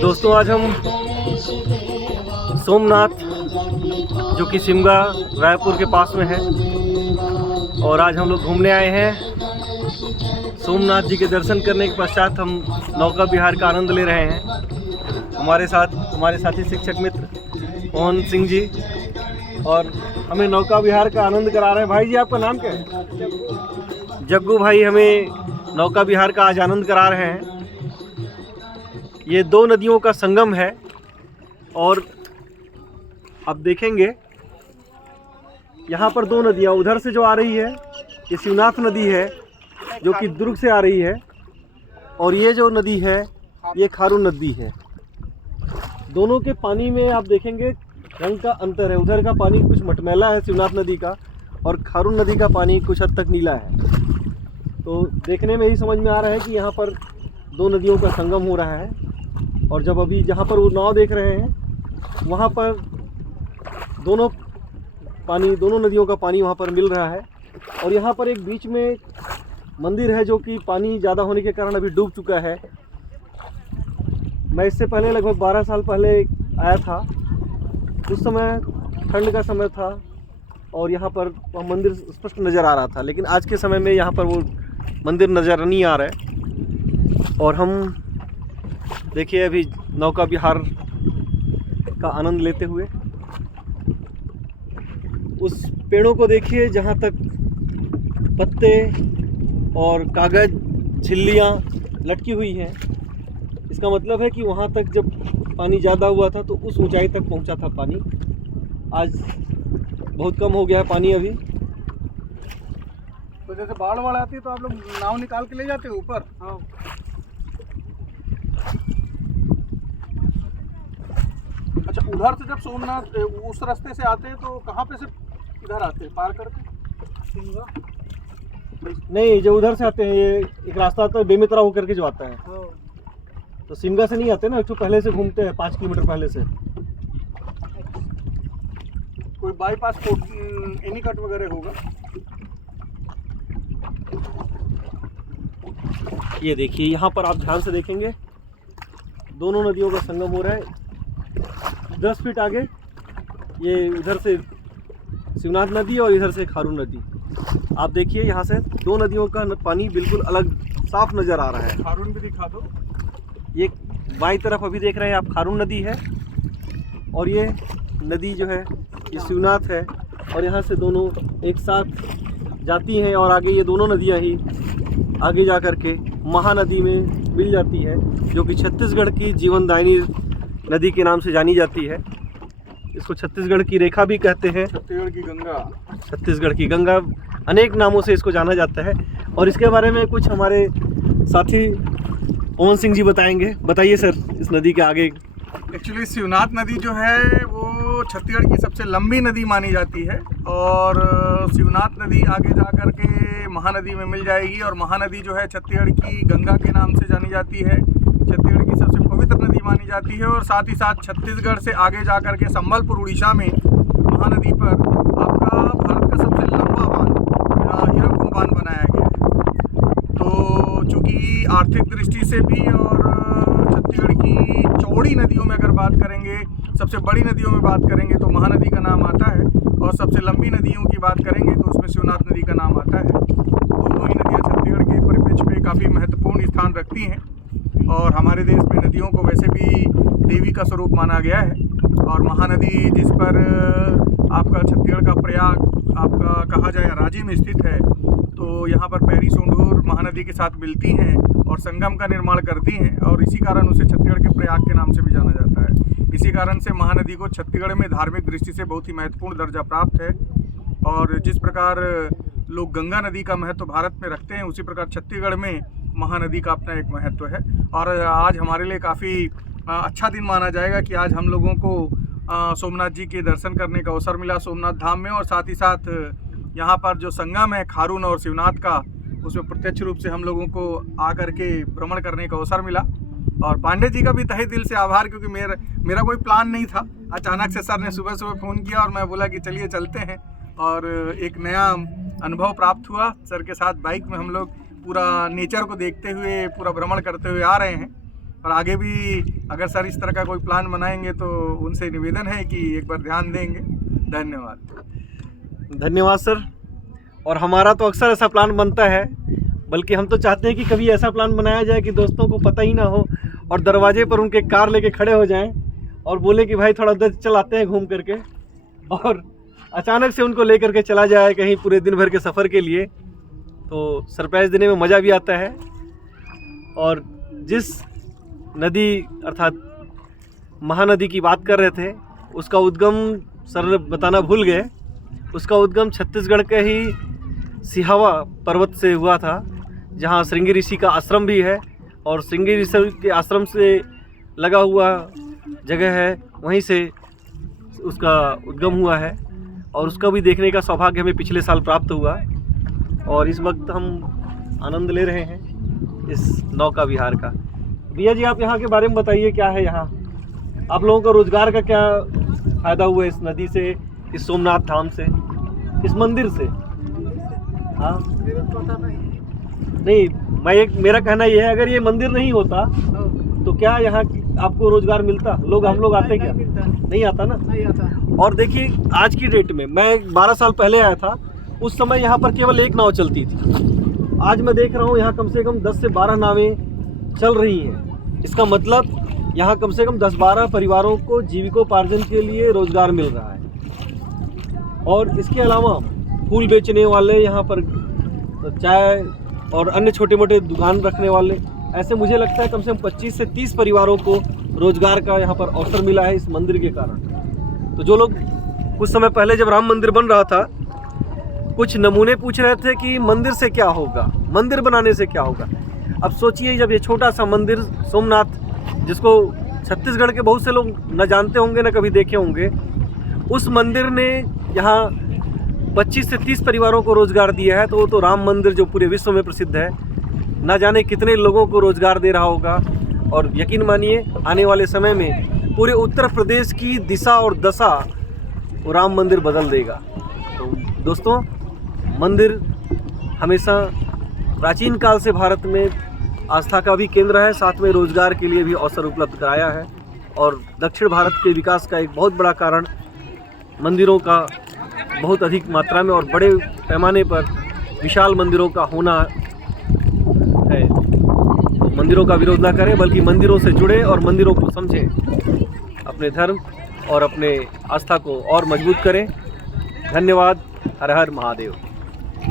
दोस्तों आज हम सोमनाथ जो कि शिमगा रायपुर के पास में है और आज हम लोग घूमने आए हैं। सोमनाथ जी के दर्शन करने के पश्चात हम नौका विहार का आनंद ले रहे हैं। हमारे साथ हमारे साथी शिक्षक मित्र मोहन सिंह जी और हमें नौका विहार का आनंद करा रहे हैं। भाई जी आपका नाम क्या है? जग्गू भाई हमें नौका विहार का आज आनंद करा रहे हैं। ये दो नदियों का संगम है और आप देखेंगे यहाँ पर दो नदियाँ उधर से जो आ रही है ये शिवनाथ नदी है जो कि दुर्ग से आ रही है और ये जो नदी है ये खारून नदी है। दोनों के पानी में आप देखेंगे रंग का अंतर है। उधर का पानी कुछ मटमैला है शिवनाथ नदी का और खारून नदी का पानी कुछ हद तक नीला है। तो देखने में ही समझ में आ रहा है कि यहाँ पर दो नदियों का संगम हो रहा है। और जब अभी जहाँ पर वो नाव देख रहे हैं वहाँ पर दोनों नदियों का पानी वहाँ पर मिल रहा है। और यहाँ पर एक बीच में मंदिर है जो कि पानी ज़्यादा होने के कारण अभी डूब चुका है। मैं इससे पहले लगभग 12 साल पहले आया था। उस समय ठंड का समय था और यहाँ पर वह मंदिर स्पष्ट नज़र आ रहा था, लेकिन आज के समय में यहाँ पर वो मंदिर नज़र नहीं आ रहा है। और हम देखिए अभी नौका विहार का आनंद लेते हुए उस पेड़ों को देखिए जहाँ तक पत्ते और कागज झिल्लियाँ लटकी हुई हैं। इसका मतलब है कि वहाँ तक जब पानी ज़्यादा हुआ था तो उस ऊंचाई तक पहुँचा था पानी। आज बहुत कम हो गया है पानी अभी। तो जैसे बाढ़ आती है तो आप लोग नाव निकाल के ले जाते हो ऊपर? हाँ। अच्छा, उधर से जब सोमनाथ उस रास्ते से आते हैं तो कहाँ पे से इधर आते हैं पार करके? शिमगा नहीं, जो उधर से आते हैं ये एक रास्ता आता है बेमित्रा होकर के जो आता है। हाँ। तो शिमगा से नहीं आते ना, तो पहले से घूमते हैं 5 किलोमीटर पहले से। कोई बाईपास एनी कट वगैरह होगा? ये देखिए यहाँ पर आप ध्यान से देखेंगे दोनों नदियों का संगम हो रहा है। 10 फीट आगे ये उधर से शिवनाथ नदी और इधर से खारून नदी। आप देखिए यहाँ से दो नदियों का पानी बिल्कुल अलग साफ नज़र आ रहा है। खारून भी दिखा दो। ये बाईं तरफ अभी देख रहे हैं आप खारून नदी है और ये नदी जो है ये शिवनाथ है और यहाँ से दोनों एक साथ जाती हैं और आगे ये दोनों नदियाँ ही आगे जा कर के महानदी में मिल जाती है जो कि छत्तीसगढ़ की जीवनदायिनी नदी के नाम से जानी जाती है। इसको छत्तीसगढ़ की रेखा भी कहते हैं। छत्तीसगढ़ की गंगा अनेक नामों से इसको जाना जाता है। और इसके बारे में कुछ हमारे साथी मोहन सिंह जी बताएंगे। बताइए सर इस नदी के आगे। एक्चुअली शिवनाथ नदी जो है वो छत्तीसगढ़ की सबसे लंबी नदी मानी जाती है और शिवनाथ नदी आगे जा कर के महानदी में मिल जाएगी। और महानदी जो है छत्तीसगढ़ की गंगा के नाम से जानी जाती है, छत्तीसगढ़ की सबसे पवित्र नदी मानी जाती है। और साथ ही साथ छत्तीसगढ़ से आगे जा कर के संबलपुर उड़ीसा में महानदी पर आपका भारत का सबसे लंबा बांध हीराकुंड बांध बनाया गया है। तो चूँकि आर्थिक दृष्टि से भी और छत्तीसगढ़ की चौड़ी नदियों में अगर बात करेंगे, सबसे बड़ी नदियों में बात करेंगे तो महानदी का नाम आता है और सबसे लंबी नदियों की बात करेंगे तो उसमें शिवनाथ नदी का नाम आता है। दोनों ही नदियाँ छत्तीसगढ़ के परिप्रेक्ष्य पे काफ़ी महत्वपूर्ण स्थान रखती हैं और हमारे देश में नदियों को वैसे भी देवी का स्वरूप माना गया है। और महानदी जिस पर आपका छत्तीसगढ़ का प्रयाग आपका कहा जाए राज्य में स्थित है, तो यहाँ पर पैरी सोंढूर महानदी के साथ मिलती हैं और संगम का निर्माण करती हैं और इसी कारण उसे छत्तीसगढ़ के प्रयाग के नाम से भी जाना जाता है। इसी कारण से महानदी को छत्तीसगढ़ में धार्मिक दृष्टि से बहुत ही महत्वपूर्ण दर्जा प्राप्त है। और जिस प्रकार लोग गंगा नदी का महत्व भारत में रखते हैं उसी प्रकार छत्तीसगढ़ में महानदी का अपना एक महत्व है। और आज हमारे लिए काफ़ी अच्छा दिन माना जाएगा कि आज हम लोगों को सोमनाथ जी के दर्शन करने का अवसर मिला सोमनाथ धाम में। और साथ ही साथ यहाँ पर जो संगम है खारून और शिवनाथ का, उसमें प्रत्यक्ष रूप से हम लोगों को आकर के भ्रमण करने का अवसर मिला। और पांडे जी का भी तहे दिल से आभार, क्योंकि मेरा कोई प्लान नहीं था। अचानक से सर ने सुबह फ़ोन किया और मैं बोला कि चलिए चलते हैं और एक नया अनुभव प्राप्त हुआ। सर के साथ बाइक में हम लोग पूरा नेचर को देखते हुए पूरा भ्रमण करते हुए आ रहे हैं। और आगे भी अगर सर इस तरह का कोई प्लान बनाएंगे तो उनसे निवेदन है कि एक बार ध्यान देंगे। धन्यवाद। धन्यवाद सर। और हमारा तो अक्सर ऐसा प्लान बनता है, बल्कि हम तो चाहते हैं कि कभी ऐसा प्लान बनाया जाए कि दोस्तों को पता ही ना हो और दरवाजे पर उनके कार लेके खड़े हो जाएं और बोले कि भाई थोड़ा उधर चलाते हैं घूम करके, और अचानक से उनको लेकर के चला जाए कहीं पूरे दिन भर के सफ़र के लिए। तो सरप्राइज़ देने में मज़ा भी आता है। और जिस नदी अर्थात महानदी की बात कर रहे थे, उसका उद्गम सर बताना भूल गए। उसका उद्गम छत्तीसगढ़ के ही सिहावा पर्वत से हुआ था, जहाँ श्रृंगी ऋषि का आश्रम भी है, और श्रृंगी ऋषि के आश्रम से लगा हुआ जगह है, वहीं से उसका उद्गम हुआ है। और उसका भी देखने का सौभाग्य हमें पिछले साल प्राप्त हुआ, और इस वक्त हम आनंद ले रहे हैं इस नौका विहार का। भैया जी, आप यहाँ के बारे में बताइए, क्या है यहाँ आप लोगों का रोजगार का क्या फ़ायदा हुआ इस नदी से, इस सोमनाथ धाम से, इस मंदिर से? हाँ नहीं, मेरा कहना ये है, अगर ये मंदिर नहीं होता तो क्या यहाँ आपको रोजगार मिलता? हम लोग आते क्या? नहीं आता ना। नहीं आता। और देखिए आज की डेट में, मैं 12 साल पहले आया था, उस समय यहाँ पर केवल एक नाव चलती थी। आज मैं देख रहा हूँ यहाँ कम से कम 10 से 12 नावें चल रही हैं। इसका मतलब यहाँ कम से कम 10-12 परिवारों को जीविकोपार्जन के लिए रोजगार मिल रहा है। और इसके अलावा फूल बेचने वाले, यहाँ पर चाय और अन्य छोटे मोटे दुकान रखने वाले, ऐसे मुझे लगता है कम से कम 25 से 30 परिवारों को रोजगार का यहाँ पर अवसर मिला है इस मंदिर के कारण। तो जो लोग कुछ समय पहले जब राम मंदिर बन रहा था, कुछ नमूने पूछ रहे थे कि मंदिर से क्या होगा, मंदिर बनाने से क्या होगा। अब सोचिए, जब ये छोटा सा मंदिर सोमनाथ, जिसको छत्तीसगढ़ के बहुत से लोग न जानते होंगे न कभी देखे होंगे, उस मंदिर ने यहाँ 25 से 30 परिवारों को रोजगार दिया है। तो वो तो राम मंदिर जो पूरे विश्व में प्रसिद्ध है, ना जाने कितने लोगों को रोजगार दे रहा होगा। और यकीन मानिए, आने वाले समय में पूरे उत्तर प्रदेश की दिशा और दशा वो राम मंदिर बदल देगा। तो दोस्तों, मंदिर हमेशा प्राचीन काल से भारत में आस्था का भी केंद्र है, साथ में रोजगार के लिए भी अवसर उपलब्ध कराया है। और दक्षिण भारत के विकास का एक बहुत बड़ा कारण मंदिरों का बहुत अधिक मात्रा में और बड़े पैमाने पर विशाल मंदिरों का होना है। तो मंदिरों का विरोध ना करें, बल्कि मंदिरों से जुड़े और मंदिरों को समझें, अपने धर्म और अपने आस्था को और मजबूत करें। धन्यवाद। हर हर महादेव।